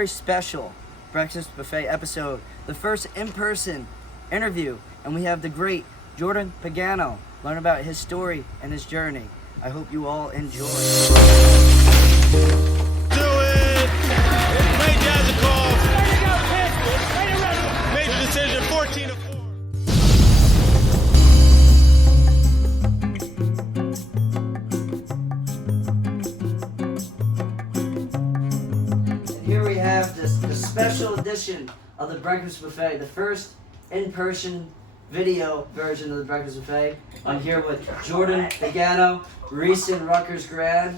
very special Breakfast Buffet episode, the first in-person interview, and we have the great Jordan Pagano. Learn about his story and his journey. I hope you all enjoy. Do it! Ray Jazz calls. Major decision, 14-4. Here we have the special edition of the Breakfast Buffet, the first in-person video version of the Breakfast Buffet. I'm here with Jordan Pagano, recent Rutgers grad.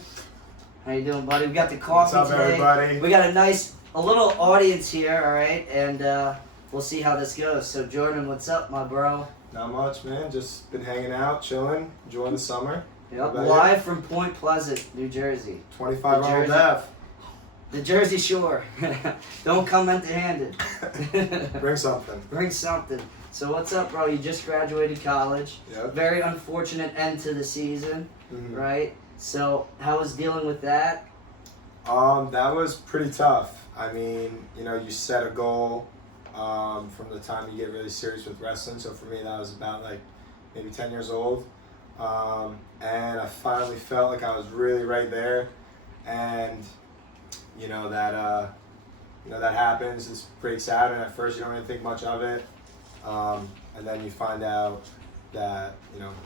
How you doing, buddy? We got the coffee What's up, today. everybody? We got a little audience here, all right, and we'll see how this goes. So, Jordan, what's up, my bro? Not much, man. Just been hanging out, chilling, enjoying the summer. Yep, live from Point Pleasant, New Jersey. 25 Ronald Ave. The Jersey Shore. Don't come empty-handed. Bring something. Bring something. So what's up, bro? You just graduated college. Yep. Very unfortunate end to the season, Mhm. right? So how was dealing with that? That was pretty tough. I mean, you set a goal from the time you get really serious with wrestling. So for me, that was about like maybe 10 years old. And I finally felt like I was really right there. And that happens. It's pretty sad, and at first you don't really think much of it, and then you find out that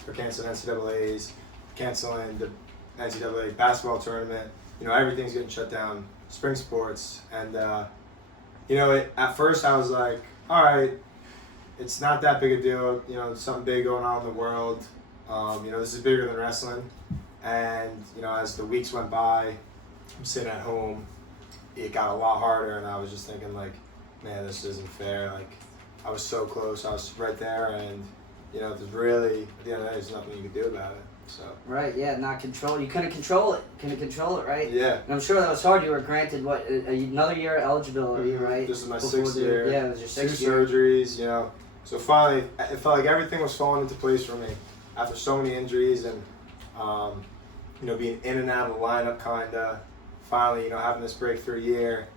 they're canceling NCAAs, canceling the NCAA basketball tournament. Everything's getting shut down. Spring sports, and at first I was like, all right, it's not that big a deal. There's something big going on in the world. This is bigger than wrestling, and as the weeks went by, I'm sitting at home. It got a lot harder, and I was just thinking, like, man, this isn't fair. Like, I was so close. I was right there, and, there's really, at the end of the day, there's nothing you could do about it. So. Right, yeah, not control. You couldn't control it. Right? Yeah. And I'm sure that was hard. You were granted, another year of eligibility, right? This is my Before 6th year. Yeah, it was your 6th 2 year. surgeries, So finally, it felt like everything was falling into place for me after so many injuries and, being in and out of the lineup, kind of. Finally, having this breakthrough year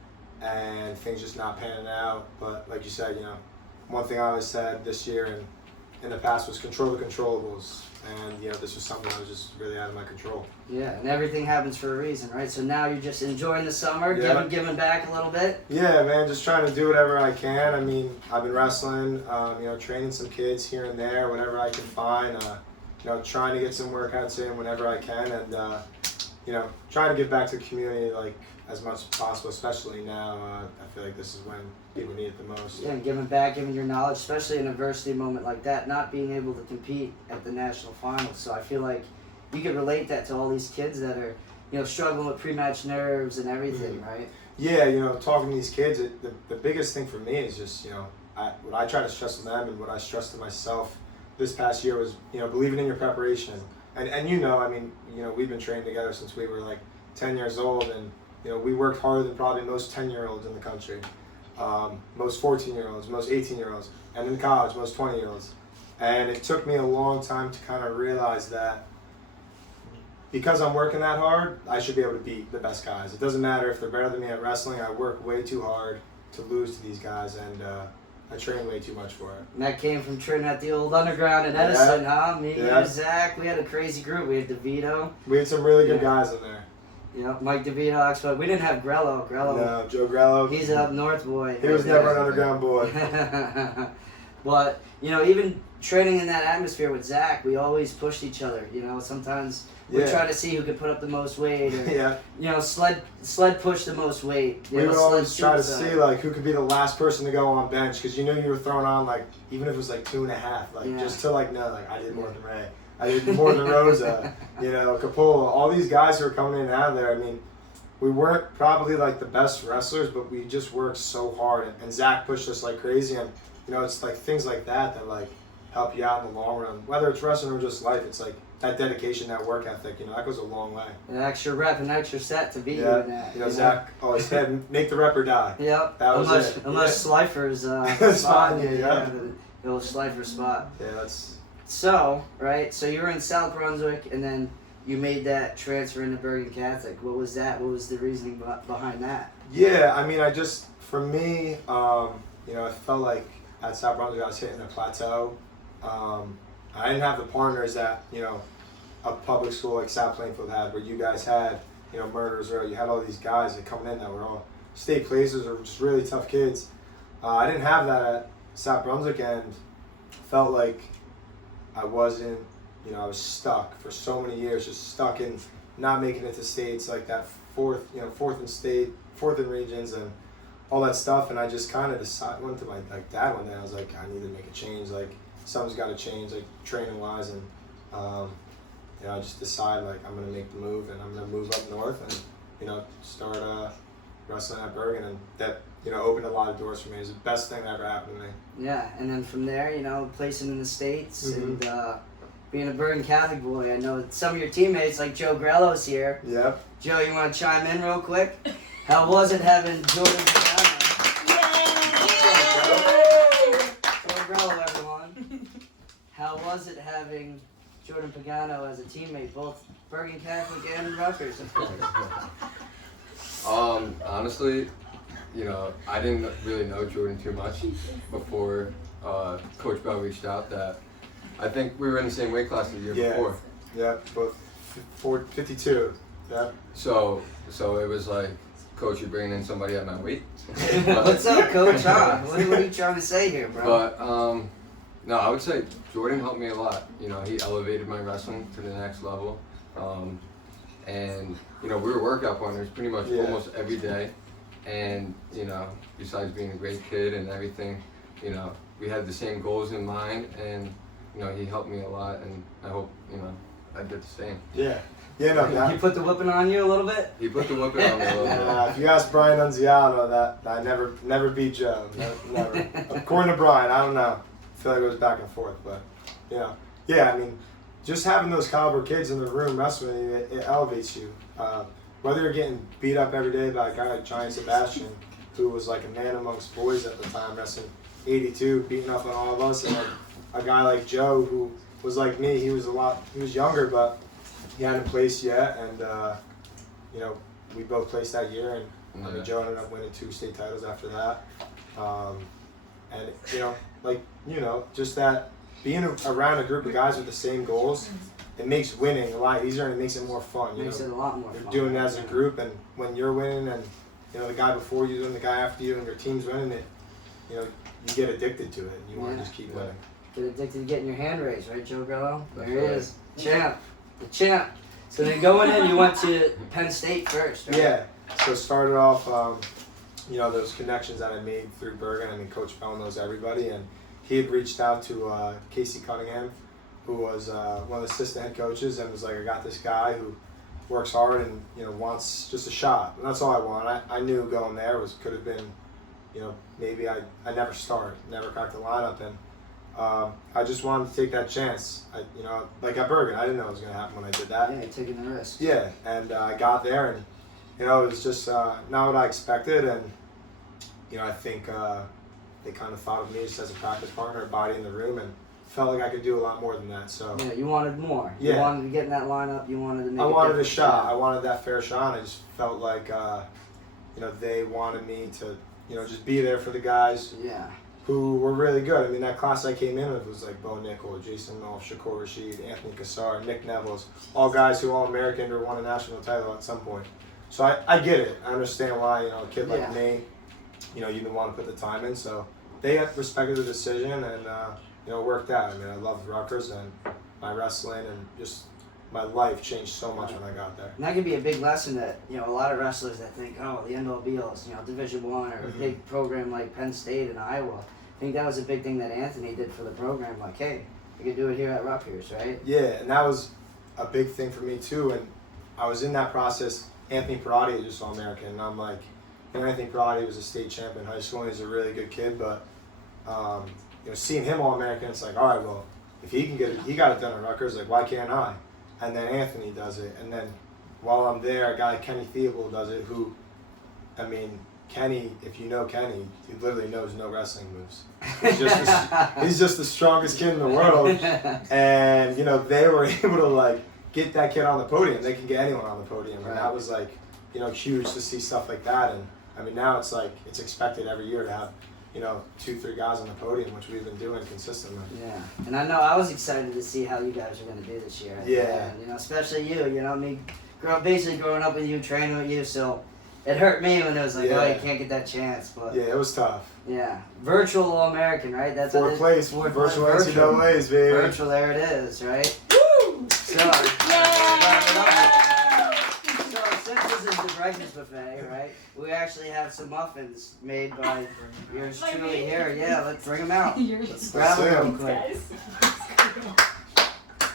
and things just not panning out. But like you said, one thing I always said this year and in the past was control the controllables. And, this was something that was just really out of my control. Yeah, and everything happens for a reason, right? So now you're just enjoying the summer, giving back a little bit? Yeah, man, just trying to do whatever I can. I mean, I've been wrestling, training some kids here and there, whatever I can find. Trying to get some workouts in whenever I can. And, trying to give back to the community like as much as possible, especially now. I feel like this is when people need it the most. Yeah, and giving back, giving your knowledge, especially in an adversity moment like that, not being able to compete at the national finals. So I feel like you could relate that to all these kids that are, struggling with pre-match nerves and everything, right? Yeah, talking to these kids, the biggest thing for me is just, what I try to stress to them and what I stressed to myself this past year was, believing in your preparation. And we've been training together since we were like 10 years old, and we worked harder than probably most 10-year-olds in the country, most 14-year-olds, most 18-year-olds, and in college, most 20-year-olds. And it took me a long time to kind of realize that because I'm working that hard, I should be able to beat the best guys. It doesn't matter if they're better than me at wrestling. I work way too hard to lose to these guys, and I train way too much for it. And that came from training at the old underground in Edison, huh? Me, you, Zach, we had a crazy group. We had DeVito. We had some really good guys in there. Mike DeVito, but we didn't have Grello. No, Joe Grello. He's an up north boy. He was never an underground boy. But, even training in that atmosphere with Zach, we always pushed each other. Sometimes we try to see who could put up the most weight or, sled push the most weight. We would always try to see, like, who could be the last person to go on bench because you were throwing on, like, even if it was, like, 2.5, just to, like, know, like, I did more than Ray. I did more than Rosa, Capola. All these guys who are coming in and out of there, I mean, we weren't probably, like, the best wrestlers, but we just worked so hard. And Zach pushed us like crazy. And, it's, like, things like that, like, help you out in the long run. Whether it's wrestling or just life, it's, like, that dedication, that work ethic, that goes a long way. An extra rep, an extra set to beat you in that. Zach always said, make the rep or die. Yep. That was it. Unless Schleifer's spot. The old Schleifer spot. Yeah, that's... So, right, so you were in South Brunswick, and then you made that transfer into Bergan Catholic. What was that? What was the reasoning behind that? Yeah, I mean, for me, you know, I felt like at South Brunswick I was hitting a plateau. I didn't have the partners that, you know, a public school like South Plainfield had, where you guys had, you know, Murderers Row. You had all these guys that coming in that were all state placers or just really tough kids. I didn't have that at South Brunswick, and felt like I wasn't, you know, I was stuck for so many years, just stuck in not making it to states, like that fourth in regions and all that stuff. And I just kind of went to my dad one day. I was like, I need to make a change. Like, something's got to change, like training wise. And you know, I just decided like I'm gonna make the move, and I'm gonna move up north and, you know, start wrestling at Bergen, and that, you know, opened a lot of doors for me. It was the best thing that ever happened to me. Yeah, and then from there, you know, placing in the States and being a Bergan Catholic boy. I know some of your teammates, like Joe Grello's here. Yep. Joe, you want to chime in real quick? How was it having Jordan Pagano? Joe Grello, everyone. How was it having Jordan Pagano as a teammate, both Bergan Catholic and Rutgers, of course? Honestly, you know, I didn't really know Jordan too much before Coach Bell reached out. That I think we were in the same weight class the year before. Yeah, both 52. Yeah. So it was like, Coach, you're bringing in somebody at my weight. What's up, Coach? What are you trying to say here, bro? But no, I would say Jordan helped me a lot. You know, he elevated my wrestling to the next level. And you know, we were workout partners pretty much almost every day. And you know, besides being a great kid and everything, you know, we had the same goals in mind, and you know, he helped me a lot, and I hope, you know, I did the same. Yeah. Yeah, no. He put the whipping on you a little bit? He put the whipping on me a little bit. If you ask Brian Unziano, that I never beat Joe. Never. According to Brian, I don't know. I feel like it was back and forth, but you know. Yeah, I mean, just having those caliber kids in the room wrestling, it elevates you. Whether you're getting beat up every day by a guy like Giant Sebastian, who was like a man amongst boys at the time, wrestling 82, beating up on all of us, and then a guy like Joe, who was like me. He was younger, but he hadn't placed yet, and you know, we both placed that year, and I mean, Joe ended up winning 2 state titles after that. And you know, like, you know, just that being around a group of guys with the same goals, it makes winning a lot easier, and it makes it more fun. You Makes know, it a lot more you're fun. doing it as a group, and when you're winning, and you know, the guy before you and the guy after you, and your team's winning, it, you know, you get addicted to it, and you want to just keep winning. Get addicted to getting your hand raised, right, Joe Grello? There he is. Champ. The champ. So then going in, you went to Penn State first, right? Yeah. So started off, you know, those connections that I made through Bergen. I mean, Coach Bell knows everybody, and he had reached out to Casey Cunningham, who was one of the assistant head coaches, and was like, I got this guy who works hard and, you know, wants just a shot. And that's all I want. I knew going there could have been, you know, maybe I never cracked the lineup, and I just wanted to take that chance. You know, like at Bergen, I didn't know it was going to happen when I did that. Yeah, you're taking the risk. Yeah, and I got there, and you know, it was just not what I expected, and you know, I think they kind of thought of me just as a practice partner, a body in the room, and felt like I could do a lot more than that. So yeah, you wanted more. Yeah. You wanted to get in that lineup. You wanted to make. I wanted a difference. shot. I wanted that fair shot. I just felt like you know, they wanted me to, you know, just be there for the guys. Yeah. Who were really good. I mean, that class I came in with was like Bo Nickel, Jason Knopf, Shakur Rashid, Anthony Cassar, Nick Nevels, all guys who All-American or won a national title at some point. So I get it. I understand why, you know, a kid like me, you know, you didn't want to put the time in. So they respected the decision, and you know, it worked out. I mean, I loved Rutgers, and my wrestling and just my life changed so much when I got there. And that could be a big lesson that, you know, a lot of wrestlers that think, oh, the end all be all is, you know, Division I or a big program like Penn State and Iowa. I think that was a big thing that Anthony did for the program. Like, hey, we could do it here at Rutgers, right? Yeah, and that was a big thing for me too. And I was in that process. Anthony Perotti just All-American, and I'm like, you know, Anthony Perotti was a state champion in high school, and he's a really good kid. But you know, seeing him All-American, it's like, all right, well, if he can get it, he got it done at Rutgers. Like, why can't I? And then Anthony does it, and then while I'm there, a guy like Kenny Theobald does it. Who, I mean, Kenny, if you know Kenny, he literally knows no wrestling moves. He's just the strongest kid in the world. And, you know, they were able to, like, get that kid on the podium. They can get anyone on the podium. And that was, like, you know, huge to see stuff like that. And I mean, now it's like it's expected every year to have, 2-3 guys on the podium, which we've been doing consistently. Yeah, and I know I was excited to see how you guys are going to do this year. Yeah. And, especially you. Me, basically growing up with you, training with you, so it hurt me when it was like, oh, you can't get that chance. But yeah, it was tough. Yeah, virtual All-American, right? That's Fourth place, virtual NCAAs, baby. Virtual, there it is, right? Woo! So, so since this is the breakfast buffet, right? We actually have some muffins made by yours truly here. Yeah, let's bring them out. Let's grab them real quick.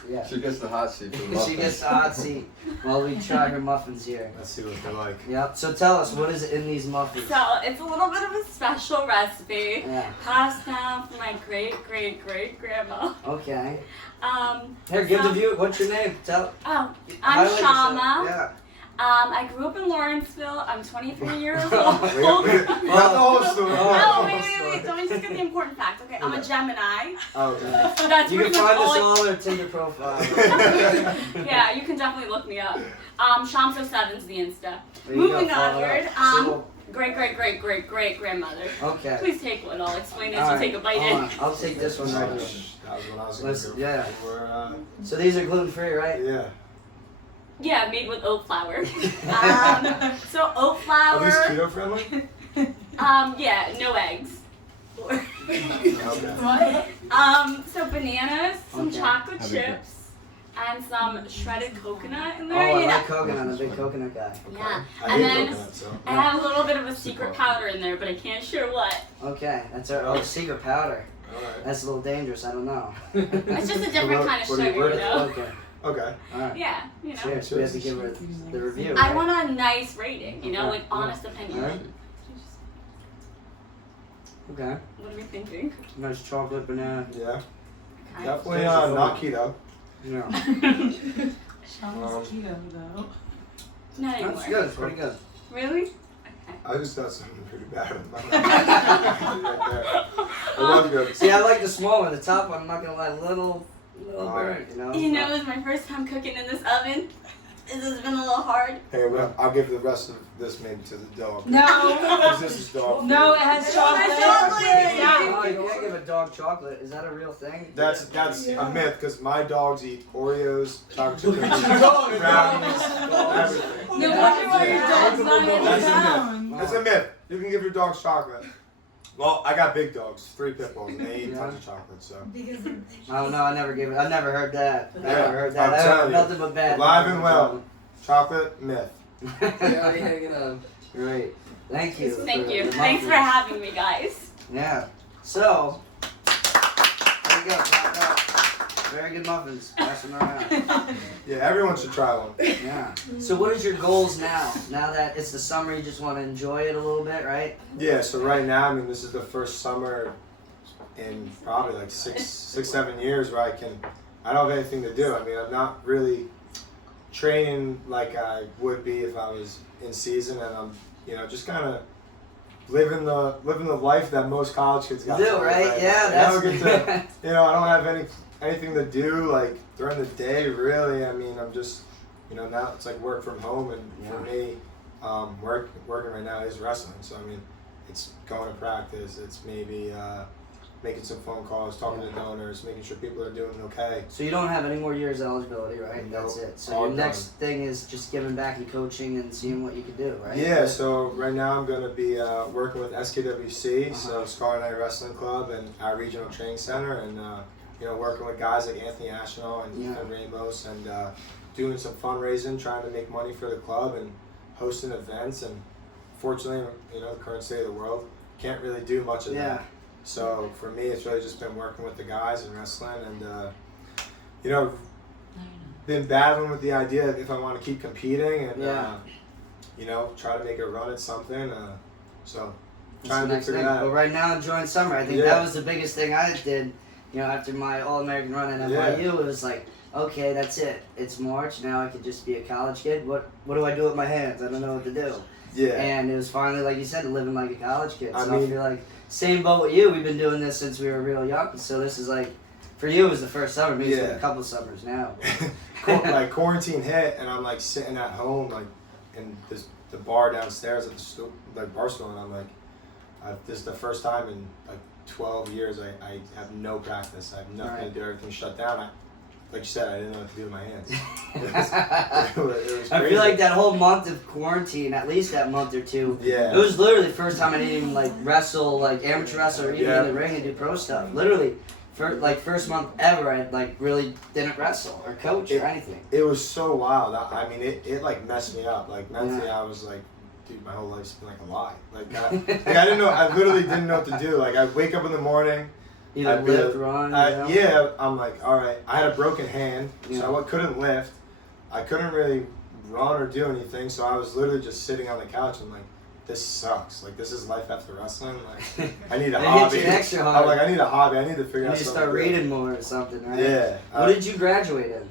Yeah. She gets the hot seat for the muffins. She gets the hot seat while we try her muffins here. Let's see what they're like. Yep. So tell us, what is in these muffins? So it's a little bit of a special recipe, passed down from my great grandma. Okay. Here, give the view. What's your name? Tell. Oh, I'm Shama. Yeah. I grew up in Lawrenceville. I'm 23 years old. Not the whole story. Wait. Don't just get the important facts. Okay, I'm a Gemini. Oh, okay. So that's you can find us all on our Tinder profile. Yeah, you can definitely look me up. Shamso7's the Insta. Moving onward. Great grandmother. Okay. Please take one. I'll explain it as you take a bite in. I'll take this one right here. That was what I was going to do. Yeah. For, so these are gluten free, right? Yeah. Yeah, made with oat flour. So oat flour. Are these keto friendly? Yeah, no eggs. Okay. So bananas, some chocolate chips, and some shredded coconut in there. Oh, I like coconut. I'm a big coconut guy. Okay. Yeah. I And hate then coconut, so. I have a little bit of a secret powder in there, but I can't share what. Okay, that's our secret powder. Alright. That's a little dangerous. I don't know. It's just a different kind of What do you sugar, put you know? Okay. Okay. All right. Yeah, Cheers. We have to give her the review. I right? want a nice rating, like honest opinion. Alright. Okay. What are we thinking? Nice chocolate banana. Yeah. Okay. Definitely not keto. Yeah. Shama's keto though. Not anymore. That's good. It's pretty good. Really? Okay. I just got something pretty bad in my mouth. Right there. It was good. See, I like the small one. The top one, I'm not gonna lie, little burnt. It was my first time cooking in this oven. This has been a little hard. Hey, well, I'll give the rest of this maybe to the dog. No. This is dog. No, it has chocolate. Oh, you can't give a dog chocolate. Is that a real thing? That's a myth because my dogs eat Oreos, chocolate chip cookies, Dog. brownies, everything. No wonder why your dog's not in That's a town. myth. That's a myth. You can give your dogs chocolate. Well, I got big dogs, 3 pit bulls, and they eat tons of chocolate. So. I don't know. I never heard that. I Yeah, never heard that. I'm I telling heard you. nothing but bad. Alive and well. Chocolate myth. Yeah, I hanging on. Great. Thank you. Thank you. the Thanks for muffins. having me, guys. Yeah. So, there you go. Top up. Very good muffins. Pass them around. Yeah, everyone should try one. Yeah. So, what is your goals now? Now that it's the summer, you just want to enjoy it a little bit, right? Yeah, so right now, I mean, this is the first summer in probably like 7 years where I don't have anything to do. I mean, I'm not really training like I would be if I was in season, and I'm, just kind of living the life that most college kids got. Do, to live right? Yeah, now. that's Get to, I don't have anything to do like during the day, really. I mean, I'm just, now it's like work from home, and for me, working right now is wrestling. So I mean, it's going to practice. It's maybe making some phone calls, talking to donors, making sure people are doing okay. So you don't have any more years eligibility, right? Nope. That's it. So All your done. next thing is just giving back and coaching and seeing what you can do, right? Yeah, so right now I'm going to be working with SKWC, so Scar Night Wrestling Club, and our regional training center, and working with guys like Anthony Ashnaw and Ethan Ramos, and doing some fundraising, trying to make money for the club and hosting events. And fortunately, the current state of the world, can't really do much of that. So for me, it's really just been working with the guys and wrestling, and been battling with the idea of if I want to keep competing and try to make a run at something. So trying to figure that But out. right now, enjoying summer. I think that was the biggest thing I did. After my All-American run at NYU, it was like, okay, that's it. It's March now. I could just be a college kid. What do I do with my hands? I don't know what to do. Yeah. And it was finally, like you said, living like a college kid. So I mean, feel like same boat with you. We've been doing this since we were real young. So this is like, for you, it was the first summer. Me, it's been a couple of summers now. Like quarantine hit, and I'm like sitting at home, like in the the bar downstairs at the bar stool, and I'm like, this is the first time in like 12 years I have no practice. I have nothing to do. Everything's shut down. Like you said, I didn't know what to do with my hands. It was I crazy. feel like that whole month of quarantine, at least that month or two, Yeah. it was literally the first time I didn't even like wrestle, like amateur wrestle, or even in the ring and do pro stuff. Literally, first month ever, I like really didn't wrestle or coach or anything. It was so wild. I mean, it like messed me up. Like mentally, I was like, dude, my whole life's been like a lie. Like I didn't know. I literally didn't know what to do. Like I wake up in the morning. Either lift, run. Yeah, I'm like, all right. I had a broken hand, so I couldn't lift. I couldn't really run or do anything, so I was literally just sitting on the couch and like, this sucks. Like this is life after wrestling. Like I need a hobby. Hit you extra hard. I'm like, I need a hobby. I need to figure You out need to something. start reading more or something, right? Yeah. What did you graduate in?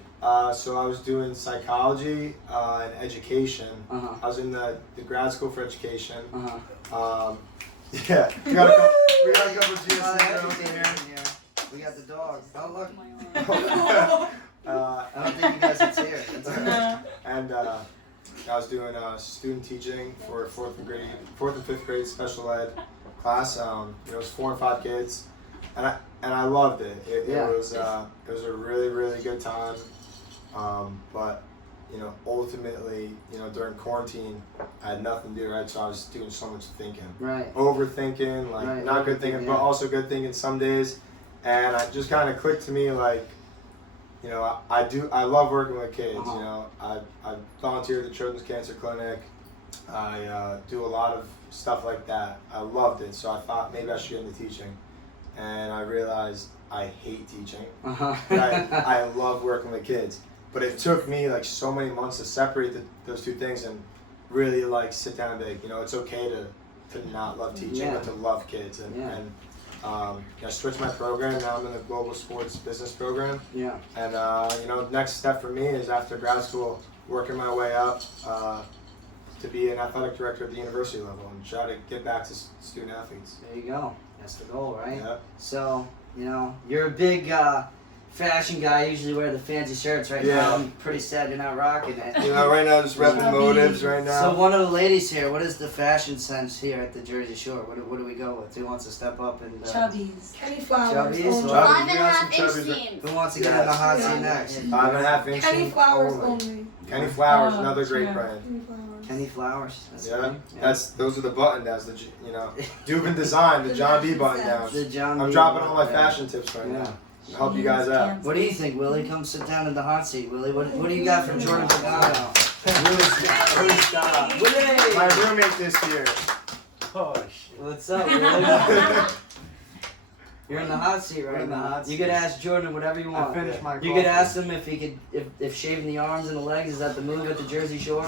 So I was doing psychology and education. I was in the grad school for education. Yeah, we got a couple GSC girls in here. We got the dog. Oh look. I I don't think you guys can see her. It's okay. And I was doing student teaching for fourth and fifth grade special ed class. It was 4 and 5 kids, and I loved it. It was a really, really good time. But ultimately, during quarantine, I had nothing to do, right? So I was doing so much thinking, Right. overthinking, like not good thinking, but also good thinking some days. And it just kind of clicked to me, like, I love working with kids. I volunteer at the Children's Cancer Clinic. I do a lot of stuff like that. I loved it, so I thought maybe I should get into teaching. And I realized I hate teaching. I love working with kids. But it took me like so many months to separate those two things and really like sit down and be like, it's okay to not love teaching, but to love kids. And I switched my program. Now I'm in the global sports business program. Yeah. And next step for me is after grad school, working my way up to be an athletic director at the university level and try to get back to student athletes. There you go. That's the goal, right? Yeah. So, you're a big fashion guy. Usually wear the fancy shirts. Right now, I'm pretty sad you're not rocking it. Right now, just repping motives right now. So one of the ladies here, what is the fashion sense here at the Jersey Shore? What do we go with? Who wants to step up and Chubbies. Kenny Flowers. Chubbies? Only. 5.5 inch jeans. Who wants to get in the hot seat next? 5.5 inch. Kenny Flowers only. Kenny Flowers, Oh, another great true. brand. Kenny Flowers. Kenny Flowers. That's Yeah, right. those are the button downs. Dubin Design, the John B button downs. The John I'm B. dropping all my button down. fashion tips right Yeah. now. Help you guys out. What do you think, Willie? Come sit down in the hot seat, Willie. What do you got from Jordan Pagano? Willie! My roommate this year. Oh shit. What's up, Willie? You're in the hot seat right in the now. hot You seat. could ask Jordan whatever you want. I finished my You could coffee. ask him if he could, if shaving the arms and the legs is that the move at the Jersey Shore.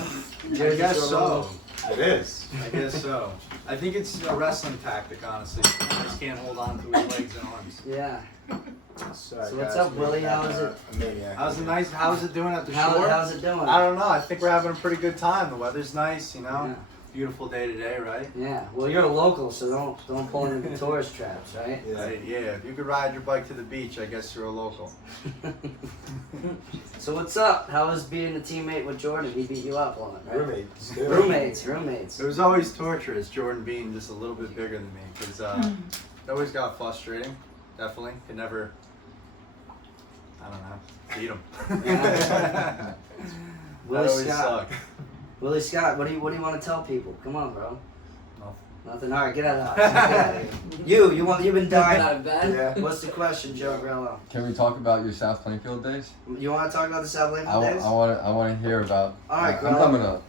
Jersey I guess Shore so. level? It is. I guess so. I think it's a wrestling tactic, honestly. I just can't hold on to his legs and arms. Yeah. Sorry, So what's guys, up, Willie? How is it? A maniac. How's it doing at the shore? How's it doing? I don't know. I think we're having a pretty good time. The weather's nice, Yeah. Beautiful day today, right? Yeah. Well, you're a local, so don't pull into the tourist traps, right? Yeah. Right, yeah. If you could ride your bike to the beach, I guess you're a local. So what's up? How was being a teammate with Jordan? He beat you up on it, right? Roommates. Roommates. It was always torturous, Jordan being just a little bit bigger than me, because it always got frustrating. Definitely. Could never, I don't know, beat him. That Willie always Scott. sucked. Willie Scott, what do you want to tell people? Come on, bro. Nothing. Nothing. All right, get out of the house. Get out of here. You've been dying. Out of bed. Yeah. What's the question, Joe Grello? Can we talk about your South Plainfield days? You want to talk about the South Plainfield days? I want to hear about. All right, I'm Grello. coming up.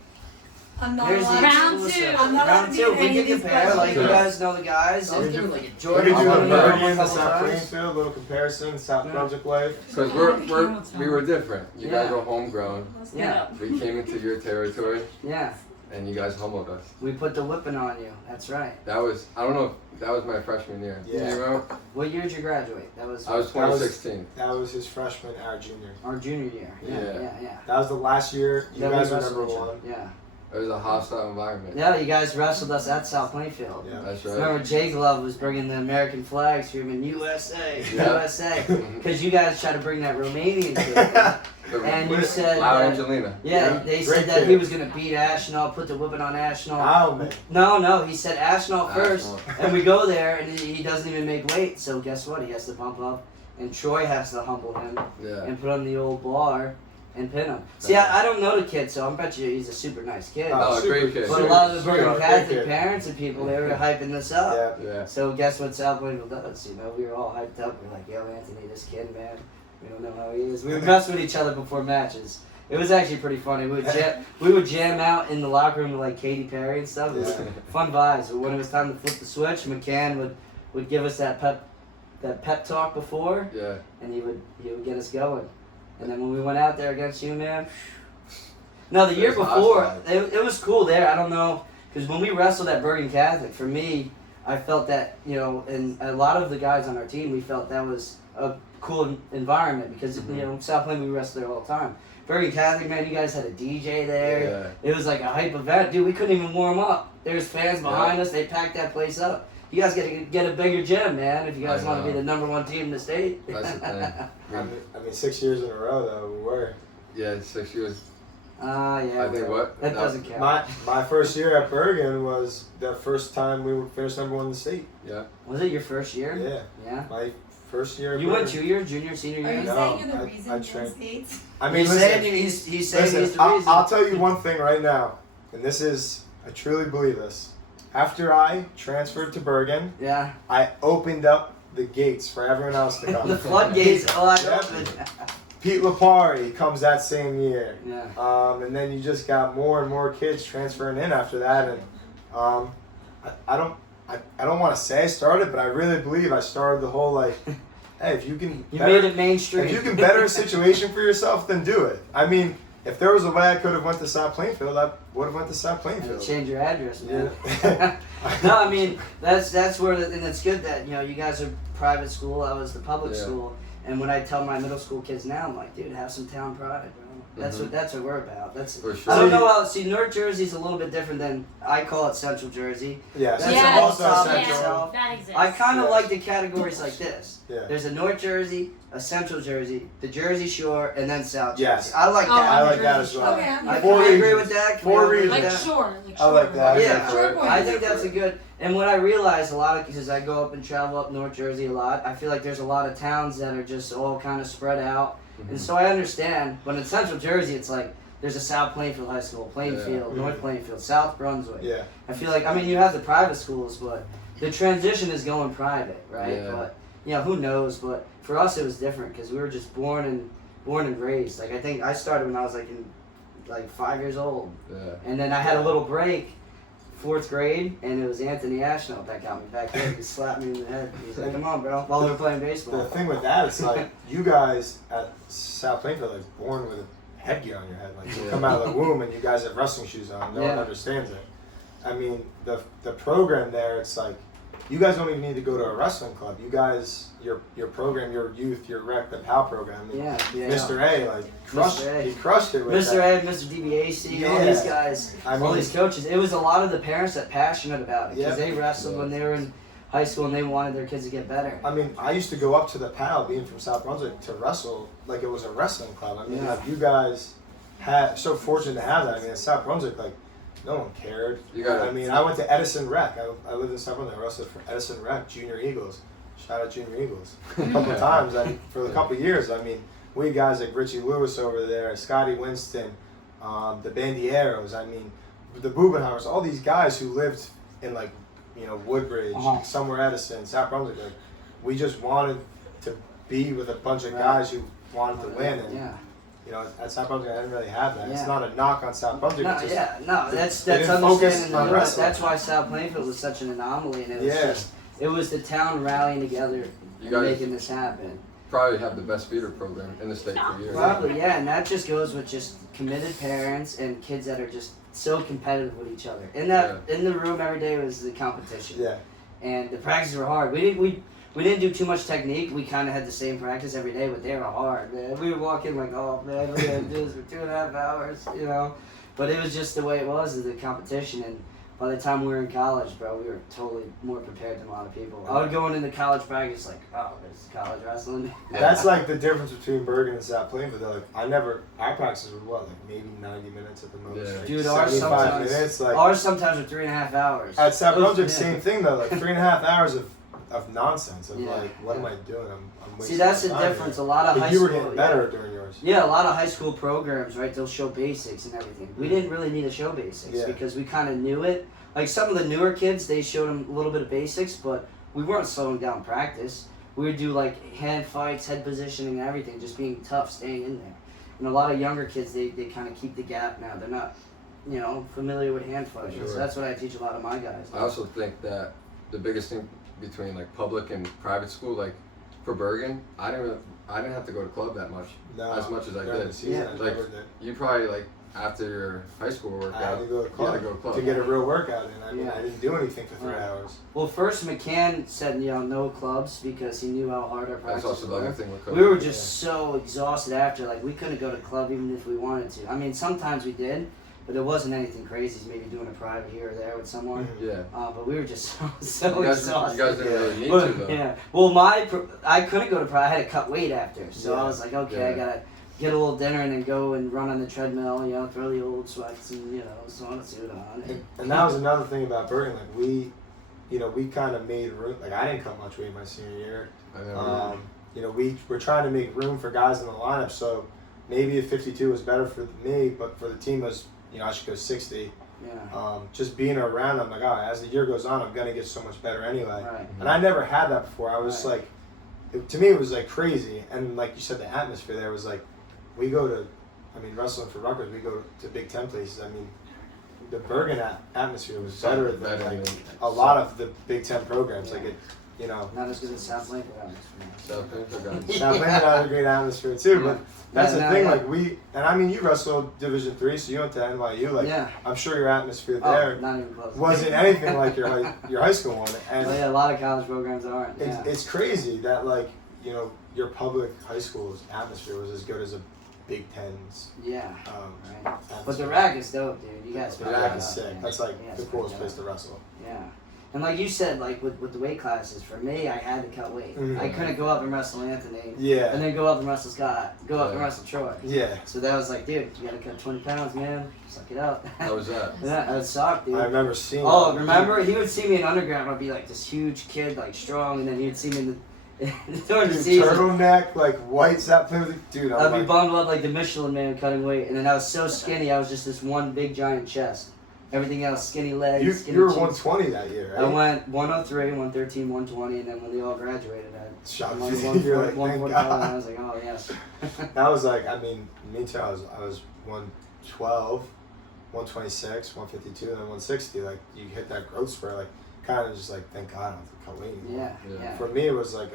I'm not Here's the allowed. Round exclusive. two. I'm not Round allowed two. to We be any can of these compare. Like you questions. guys know the guys. I was And doing like a We Jordan, could do I'll a be Bergen on in the a couple South times. Plainfield, a little comparison, South Brunswick life. Because we were different. You guys were homegrown. Yeah. We came into your territory, Yeah. and you guys humbled us. We put the whipping on you. That's right. I don't know if that was my freshman year. Yeah. Do you remember? What year did you graduate? That was I was 2016. That was his freshman, our junior. our junior year. Yeah. Yeah. That was the last year. You That guys we were wrestled number each other. one. Yeah. It was a hostile environment. Yeah, you guys wrestled us at South Plainfield. Yeah. That's right. Remember, Jake Love was bringing the American flag screaming USA, Yeah. USA, because you guys tried to bring that Romanian kid. And you said Wow, that, Angelina. yeah, they Great said that kid. he was gonna beat Ashnaw, put the whipping on Ashnaw. Wow, man. No, he said Ashnaw first, Ashnaw. and we go there, and he doesn't even make weight. So guess what? He has to bump up, and Troy has to humble him Yeah. and put him in the old bar and pin him. See, I don't know the kid, so I bet you he's a super nice kid. Oh, great kid. But a lot of the Super Bergan great Catholic kid. parents and people, they were hyping this up. Yeah. Yeah. So guess what South Plainfield does? You know, we were all hyped up. We're like, yo, Anthony, this kid, man, we don't know how he is. We would mess with each other before matches. It was actually pretty funny. We would jam out in the locker room to like Katy Perry and stuff. It was Yeah. fun vibes. But when it was time to flip the switch, McCann would give us that pep talk before, Yeah. and he would get us going. And then when we went out there against you, man. No, the year It was before, hostile. it was cool there. I don't know, because when we wrestled at Bergen Catholic, for me, I felt that, you know, and a lot of the guys on our team, we felt that was a cool environment because, you know, South Plainfield, we wrestled there all the time. Bergen Catholic, man, you guys had a DJ there. Yeah. It was like a hype event. Dude, we couldn't even warm up. There's fans behind us. They packed that place up. You guys got to get a bigger gym, man, if you guys I want to be know. the number one team in the state. That's the thing. I mean, 6 years in a row though we were. Yeah, 6 years. Yeah. I think what? That No. doesn't count. My first year at Bergen was the first time we finished number 1 in the state. Yeah. Was it your first year? Yeah. Yeah. My first year. At You went Bergen. 2 years, junior, senior Are year? you No, saying you're the I reason Penn trained- State's? I mean, he's listen, saying he's saying listen, he's the reason. I'll tell you one thing right now, and this is, I truly believe this. After I transferred to Bergen, Yeah. I opened up the gates for everyone else to come. The floodgates wide Yep. open. Pete Lapari comes that same year. Yeah. And then you just got more and more kids transferring in after that, and I don't want to say I started, but I really believe I started the whole like, hey, if you can, You better, made it mainstream. if you can better a situation for yourself, then do it. I mean, if there was a way I could have went to South Plainfield, I would have went to South Plainfield. Change your address, man. Yeah. No, I mean that's where, and it's good that, you know, you guys are private school. I was the public Yeah. school, and when I tell my middle school kids now, I'm like, dude, have some town pride, bro. That's what we're about. That's For sure. I don't know how. See, North Jersey's a little bit different than I call it Central Jersey. Yes. That's Yeah, also also yeah, central. that exists. I kind of Yes. like the categories like this. Yeah. There's a North Jersey, a Central Jersey, the Jersey Shore, and then South Jersey. Yes. I like Oh, that. I like that as well. Okay, I'm I good. Four can we agree regions. with that? Can Four we all agree with Like regions. that? shore. I like that. Yeah. Short boy. I think that's a good. And what I realized a lot of, because I go up and travel up North Jersey a lot, I feel like there's a lot of towns that are just all kind of spread out. And so I understand, but in Central Jersey, it's like there's a South Plainfield High School, Plainfield, Yeah. North Plainfield, South Brunswick. Yeah. I feel like, I mean, you have the private schools, but the transition is going private, right? Yeah. But, you know, who knows? But for us, it was different because we were just born and raised. Like, I think I started when I was like 5 years old. Yeah. And then I had a little break, 4th grade, and it was Anthony Ashnaw that got me back there. He slapped me in the head. He's like, come on, bro, while we were playing The baseball. thing with that, it's like you guys at South Plainfield are like born with a headgear on your head. Like you Yeah. come out of the womb and you guys have wrestling shoes on. No one Yeah. understands it. I mean, the program there, it's like you guys don't even need to go to a wrestling club. You guys, your program, your youth, your rec, the PAL program. I mean, Yeah, yeah. Mr. A, like crushed, Mr. A. he crushed it with Mr. that. Ed, Mr. DBAC, all Yeah. these guys, I all mean- these coaches. It was a lot of the parents that passionate about it because Yeah. they wrestled when they were in high school and they wanted their kids to get better. I mean, I used to go up to the PAL, being from South Brunswick, to wrestle like it was a wrestling club. I mean, Yeah. like, you guys had so fortunate to have that. I mean, in South Brunswick, like no one cared. You gotta- I mean, I went to Edison Rec. I lived in South Brunswick. I wrestled for Edison Rec, Junior Eagles. Shout out Junior Eagles. A couple of times. For a couple of years. I mean, we had guys like Richie Lewis over there, Scotty Winston, the Bandieros. I mean, the Bubenhammers. All these guys who lived in like, you know, Woodbridge, Uh-huh. somewhere Edison, South Brunswick. Like, we just wanted to be with a bunch of Right. guys who wanted to win. And Yeah. you know, at South Brunswick, I didn't really have that. Yeah. It's not a knock on South Brunswick. No, it's just, yeah, no, that's they didn't focus understanding. on the limit. wrestling. That's why South Plainfield was such an anomaly, and it was Yeah. just it was the town rallying together You and guys- making this happen. Probably have the best feeder program in the state for years. Probably, yeah, and that just goes with just committed parents and kids that are just so competitive with each other. In the room every day was the competition. Yeah. And the practices were hard. We didn't do too much technique. We kind of had the same practice every day, but they were hard, man. We would walk in like, oh man, we're gonna do this for 2.5 hours, you know. But it was just the way it was, the competition. And by the time we were in college, bro, we were totally more prepared than a lot of people. I would go into college practice like, oh, there's college wrestling. That's like the difference between Bergen and South Plainfield. They're like, our practices were what, like maybe 90 minutes at the most. Yeah. Like Dude, ours 75 sometimes, minutes. Like, ours sometimes are 3.5 hours. at South Brunswick, Yeah. same thing though. Like 3.5 hours of nonsense. Of Yeah. like, what am I doing? I'm wasting See, that's the my time difference. here. A lot of But high you were school, getting better during yours. Yeah, a lot of high school programs, right? They'll show basics and everything. We didn't really need to show basics Yeah. because we kind of knew it. Like some of the newer kids, they showed them a little bit of basics, but we weren't slowing down practice. We would do like hand fights, head positioning, and everything, just being tough, staying in there. And a lot of younger kids, they kind of keep the gap now. They're not, familiar with hand fighting. Sure. So that's what I teach a lot of my guys. I also think that the biggest thing between like public and private school, like for Bergen, I didn't have to go to club that much, No, as much as I during did. the season, Yeah. I Like, never did. You probably like after your high school I workout, had to go to you club, had to go to club. to get a real workout in. I mean, Yeah. I didn't do anything for 3 Right. hours. Well, first McCann said, no clubs because he knew how hard our That's practice also the other were. thing with We were COVID. just so exhausted after, like we couldn't go to club even if we wanted to. I mean, sometimes we did, but it wasn't anything crazy. Maybe doing a private here or there with someone. Yeah. But we were just so You exhausted. guys didn't really need But, to though. yeah. Well, I couldn't go to private. I had to cut weight after, so I Yeah. was like, okay, I Yeah. gotta get a little dinner and then go and run on the treadmill. Throw the old sweats and sauna suit on. And that was another thing about Bergen. Like we kind of made room. Like I didn't cut much weight my senior year. I know. We were trying to make room for guys in the lineup. So maybe a 52 was better for me, but for the team was, I should go 60. Yeah. Just being around, I'm like, as the year goes on, I'm gonna get so much better anyway. Right. And I never had that before. I was Right. like, to me, it was like crazy. And like you said, the atmosphere there was like, we go to, wrestling for Rutgers, we go to Big Ten places. I mean, the Bergen atmosphere was better than like a lot of the Big Ten programs. Yeah. Like Not as good as South Lake. South Plainfield guys. South Plainfield had a great atmosphere too. But that's Yeah, the no, thing. yeah. Like you wrestled Division III, so you went to NYU. Like Yeah. I'm sure your atmosphere Oh, there not even close. wasn't anything like your high school one. And Well, yeah, a lot of college programs aren't. Yeah. it's crazy that your public high school's atmosphere was as good as a Big Ten's. Yeah. Right. Atmosphere. But the rack is dope, dude. You guys. The pick rack that is up, sick. man. That's like Yeah, the it's coolest pretty place dope. to wrestle. Yeah. And like you said, like with the weight classes, for me, I had to cut weight. Mhm. I couldn't go up and wrestle Anthony. Yeah. And then go up and wrestle Scott. Go up and Yeah. wrestle Troy. Yeah. So that was like, dude, you gotta cut 20 pounds, man. Suck it out. How was that? Yeah, that sucked, dude. I remember seeing. Oh, remember? He would see me in underground. I'd be like this huge kid, like strong, and then he'd see me in the during the Dude, season. turtleneck, like white South Plainfield. Dude, I'd be like, bundled up like the Michelin Man cutting weight, and then I was so skinny. I was just this one big giant chest. Everything else, skinny legs, skinny you were cheeks. 120 that year, right? I went 103, 113, 120, and then when they all graduated, I Shot went you. You're like, thank 145, and I God. was like, oh yes. That was like, me too. I was 112, 126, 152, and then 160. Like you hit that growth spurt, like kind of just like, thank God I don't have to cut weight anymore. Yeah, Yeah. yeah. For me, it was like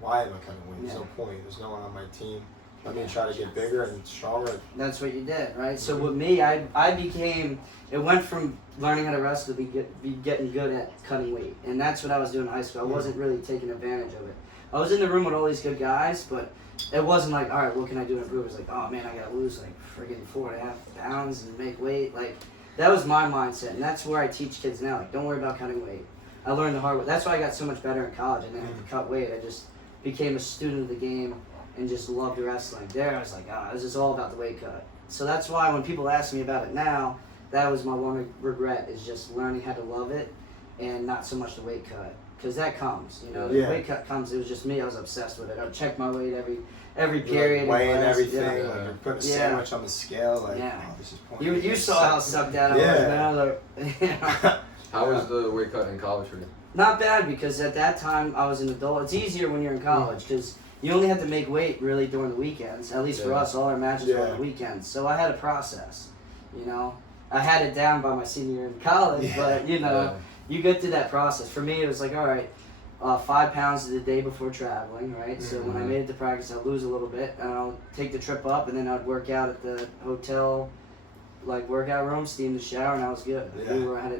why am I cutting weight? There's Yeah. no point. There's no one on my team. Let me try to get bigger and stronger. That's what you did, right? So Mm-hmm. with me, I became. It went from learning how to wrestle to be getting good at cutting weight, and that's what I was doing in high school. I Mm-hmm. wasn't really taking advantage of it. I was in the room with all these good guys, but it wasn't like, all right, what can I do to improve? It's like, oh man, I gotta lose like friggin' 4.5 pounds and make weight. Like that was my mindset, and that's where I teach kids now. Like, don't worry about cutting weight. I learned the hard way. That's why I got so much better in college. I didn't have to cut weight. I just became a student of the game and just loved wrestling. There, I was like, this is all about the weight cut. So that's why when people ask me about it now, that was my one regret, is just learning how to love it and not so much the weight cut. Because that comes, the Yeah. weight cut comes. It was just me. I was obsessed with it. I would check my weight every You're period. like in weighing class. everything. Yeah. Like you're putting a Yeah. sandwich on the scale. Like, Yeah. oh, this is pointless. You saw how sucked out I was, Yeah. man. Like, How was the weight cut in college for you? Not bad, because at that time I was an adult. It's easier when you're in college because you only have to make weight really during the weekends. At least for Yeah. us, all our matches were on Yeah. the weekends. So I had a process, I had it down by my senior year in college, Yeah. but Yeah. you go through that process. For me, it was like, all right, 5 pounds the day before traveling, right? So when I Mhm. made it to practice, I'd lose a little bit, and I'll take the trip up, and then I'd work out at the hotel, like workout room, steam the shower, and I was good. Yeah.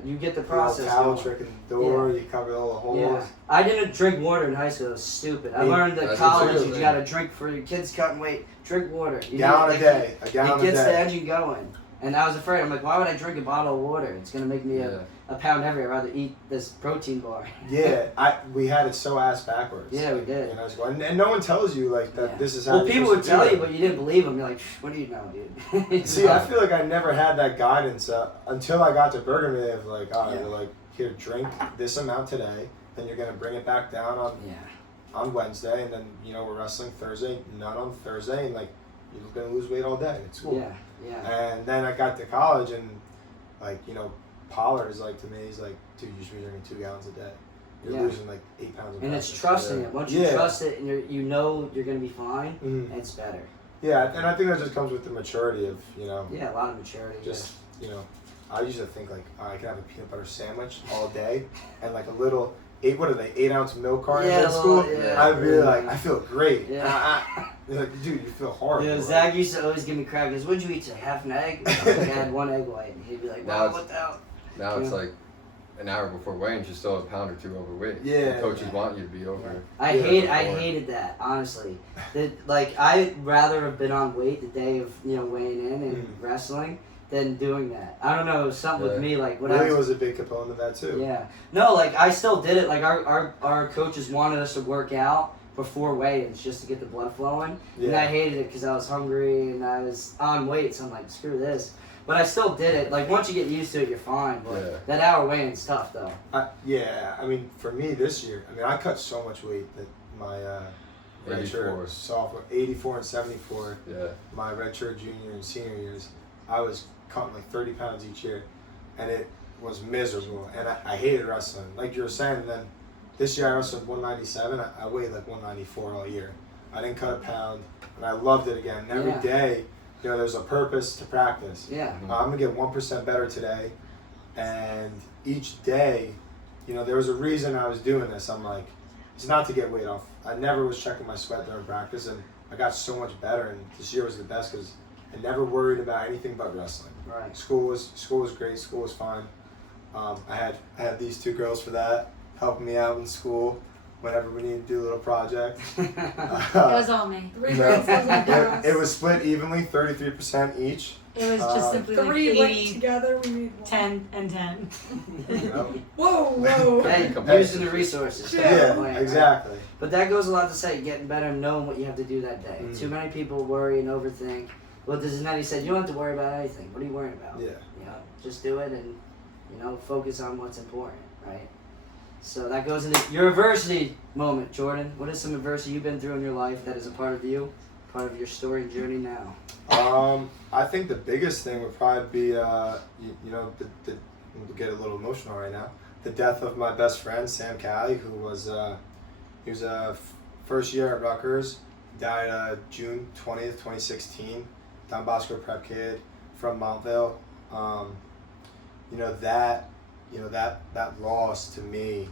You get the Little process. towel going. trick in the door. You covered all the holes. Yeah, I didn't drink water in high school. It was stupid. I Me- learned at That's college exactly you the gotta drink for your kids cutting weight. Drink water. A gallon a day. A It gallon a gets the day. engine going. And I was afraid. I'm like, why would I drink a bottle of water? It's gonna make me a pound heavier. I'd rather eat this protein bar. Yeah, we had it so ass backwards. Yeah, we did. You know, and no one tells you like that. Yeah. This is how. Well, you're people supposed would to do tell it. you, but you didn't believe them. You're like, what do you know, dude? See, I feel like I never had that guidance until I got to Bergen. Of like, all right, Yeah. we're like, here, drink this amount today, then you're gonna bring it back down on Wednesday, and then we're wrestling Thursday, not on Thursday, and like you're gonna lose weight all day. It's cool. Yeah, yeah. And then I got to college, and like Pollard is like to me, he's like, dude, you should be drinking 2 gallons a day. You're losing like 8 pounds of And practice. it's trusting it. Once you Yeah. trust it, and you're gonna be fine, Mhm. it's better. Yeah, and I think that just comes with the maturity of Yeah, a lot of maturity. just I used to think like, I can have a peanut butter sandwich all day and like a little 8-ounce milk carton Yeah, in school. yeah. I'd be like, I feel great. Yeah. You're like, dude, you feel horrible. Yeah, Like, Zach used to always give me crap. He goes, what'd you eat today? Half an egg? I think I had 1 egg white. And he'd be like, Now Mom, it's- what the hell? Now it's Yeah. like an hour before weigh-in, you're still a pound or 2 overweight. Yeah. The coaches want you to be over. I hated that, honestly. I'd rather have been on weight the day of weighing in and wrestling than doing that. I don't know, something with me like what Willie was a big component of that too. Yeah. No, like I still did it. Like our coaches wanted us to work out before weigh-ins just to get the blood flowing. And I hated it because I was hungry and I was on weight, so I'm like, screw this. But I still did it. Like once you get used to it, you're fine. But that hour weigh-in's tough though. I mean, for me this year, I cut so much weight that my redshirt sophomore, 84 and 74. Yeah. My redshirt junior and senior years, I was cutting like 30 pounds each year, and it was miserable. And I hated wrestling. Like you were saying, then this year I wrestled 197. I weighed like 194 all year. I didn't cut a pound, and I loved it again. And every day, there's a purpose to practice. Yeah. I'm gonna get 1% better today, and each day, there was a reason I was doing this. I'm like, it's not to get weight off. I never was checking my sweat during practice, and I got so much better. And this year was the best because I never worried about anything but wrestling. Right. School was great. School was fine. I had these 2 girls for that, helping me out in school whenever we needed to do a little project. It was all me. 3 girls, wasn't girls. It was split evenly, 33% each. It was just simply like 3 went 80, together, we made 1. 10, and 10. Whoa. Hey, using the resources. Yeah, exactly. But that goes a lot to say, getting better and knowing what you have to do that day. Mm. Too many people worry and overthink. Well, Cincinnati said, you don't have to worry about anything. What are you worrying about? Yeah. Just do it and, focus on what's important, right? So that goes into your adversity moment, Jordan. What is some adversity you've been through in your life that is a part of you, part of your story and journey now? I think the biggest thing would probably be, we'll get a little emotional right now. The death of my best friend, Sam Cali, who was, he was a first year at Rutgers, died June 20th, 2016. Don Bosco prep kid from Montville. That loss to me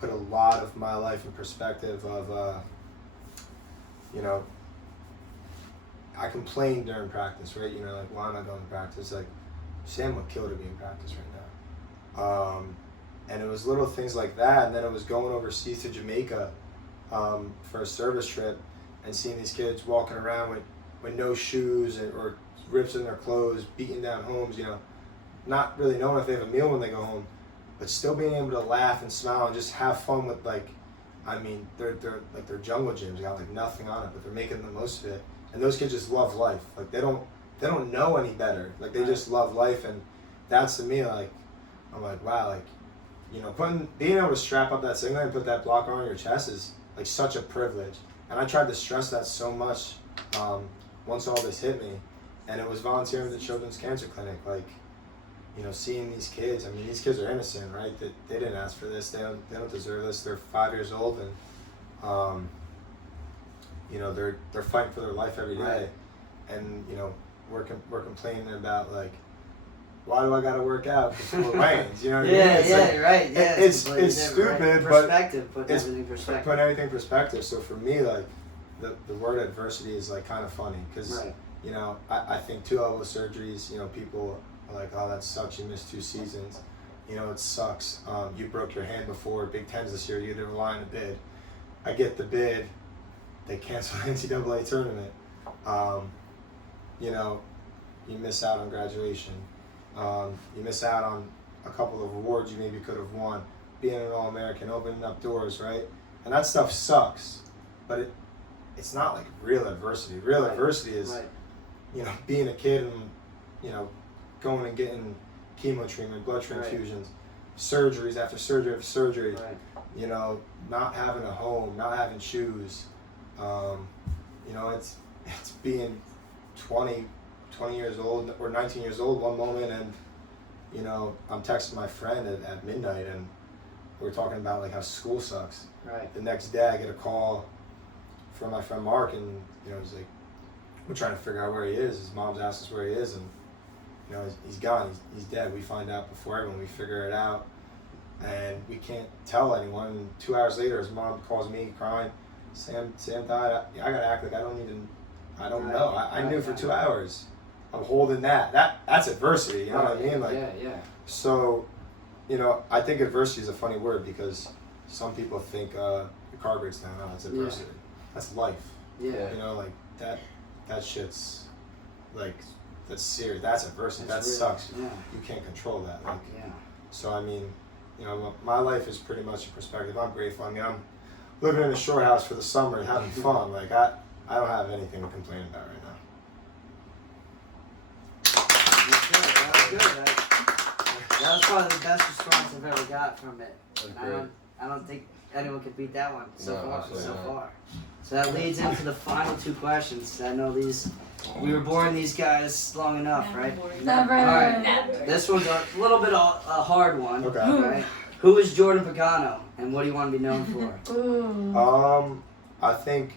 put a lot of my life in perspective of, I complained during practice, right? Like, why am I going to practice? Like, Sam would kill to be in practice right now. And it was little things like that. And then it was going overseas to Jamaica for a service trip and seeing these kids walking around with no shoes or rips in their clothes, beating down homes, not really knowing if they have a meal when they go home, but still being able to laugh and smile and just have fun with they're jungle gyms, got like nothing on it, but they're making the most of it. And those kids just love life. Like they don't know any better. Like they just love life, and that's to me like I'm like, wow, like being able to strap up that singlet and put that blocker on your chest is like such a privilege. And I tried to stress that so much once all this hit me, and it was volunteering at the Children's Cancer Clinic, like seeing these kids. I mean, these kids are innocent, right? They didn't ask for this. They don't deserve this. They're 5 years old, and they're fighting for their life every day. And we're complaining about like, why do I gotta work out before weigh-ins? You know what I mean? It's like, right. Yeah, it's completely stupid, different, but perspective, put it's everything in perspective. put everything in perspective. So for me, like the word adversity is like kind of funny because I think 2 elbow surgeries. People are like, oh, that sucks. You missed 2 seasons. It sucks. You broke your hand before Big Tens this year. You didn't rely on the bid. I get the bid. They cancel the NCAA tournament. you miss out on graduation. You miss out on a couple of awards you maybe could have won. Being an All-American, opening up doors, right? And that stuff sucks, but it's not like real adversity. Real adversity is, you know, being a kid and, you know, going and getting chemo treatment, blood transfusions, surgeries after surgery after surgery. You know, not having a home, not having shoes. You know, it's being 20 years old or 19 years old one moment, and you know, I'm texting my friend at midnight, and we're talking about like how school sucks. The next day, I get a call from my friend Mark, and you know, he's like, we're trying to figure out where he is. His mom's asked us where he is, and you know, he's gone. He's dead. We find out before everyone. We figure it out, and we can't tell anyone. And 2 hours later, his mom calls me crying. Sam died. I gotta act like I don't know. I knew for 2 hours. I'm holding that's adversity, you know what I mean? Like, so, you know, I think adversity is a funny word because some people think the car breaks down. No, that's adversity. That's life. You know, like that shit's like, that's serious. That's adversity. That sucks. You can't control that. Like, so I mean, you know, my life is pretty much a perspective. I'm grateful. I mean, I'm living in a shore house for the summer and having fun. Like, I don't have anything to complain about right now. That was probably the best response I've ever got from it. I don't think anyone could beat that one so far. So that leads into the final two questions. I know we were boring these guys long enough, right? Never. All right. This one's a little bit a hard one. Okay. Right? Who is Jordan Pagano, and what do you want to be known for? Ooh. I think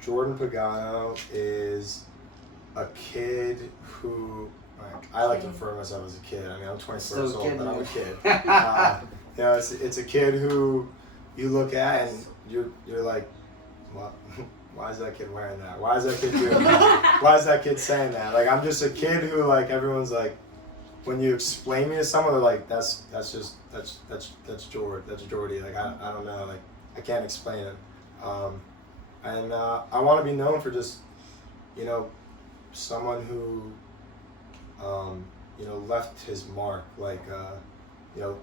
Jordan Pagano is a kid who, I like to refer to myself as a kid. I mean, I'm 24 years old, but I'm a kid. You know, it's a kid who you look at and you're like, well, why is that kid wearing that? Why is that kid doing that? Why is that kid saying that? Like, I'm just a kid who, like, everyone's like, when you explain me to someone, they're like, that's Jordy. Like, I don't know. Like, I can't explain it. And I want to be known for just, you know, someone who, you know, left his mark. Like, you know,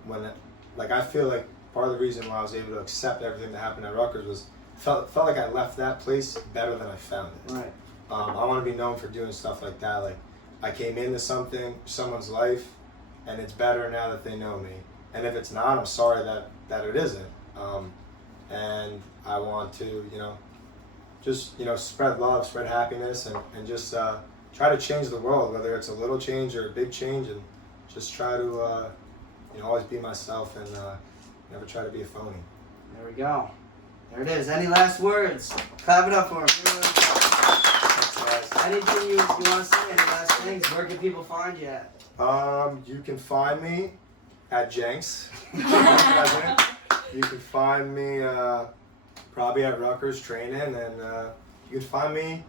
I feel like part of the reason why I was able to accept everything that happened at Rutgers was felt like I left that place better than I found it. Right. I want to be known for doing stuff like that. Like, I came into someone's life, and it's better now that they know me. And if it's not, I'm sorry that it isn't. And I want to, you know, just, you know, spread love, spread happiness, and just try to change the world, whether it's a little change or a big change, and just try to, you know, always be myself and never try to be a phony. There we go. There it is. Any last words? Clap it up for him. Anything you want to say? Any last things? Where can people find you at? You can find me at Jenks. You can find me probably at Rutgers training, and you can find me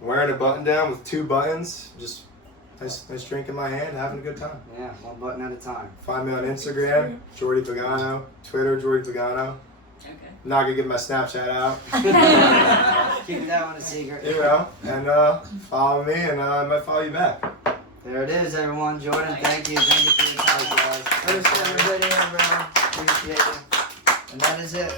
wearing a button down with 2 buttons, just nice drink in my hand, having a good time. Yeah, one button at a time. Find me on Instagram, Jordy Pagano, Twitter, Jordy Pagano. Okay. I'm not gonna give my Snapchat out. Keep that one a secret. You know, and follow me, and I might follow you back. There it is, everyone. Jordan, thank you for your time, guys. First ever video, bro. Appreciate it. And that is it.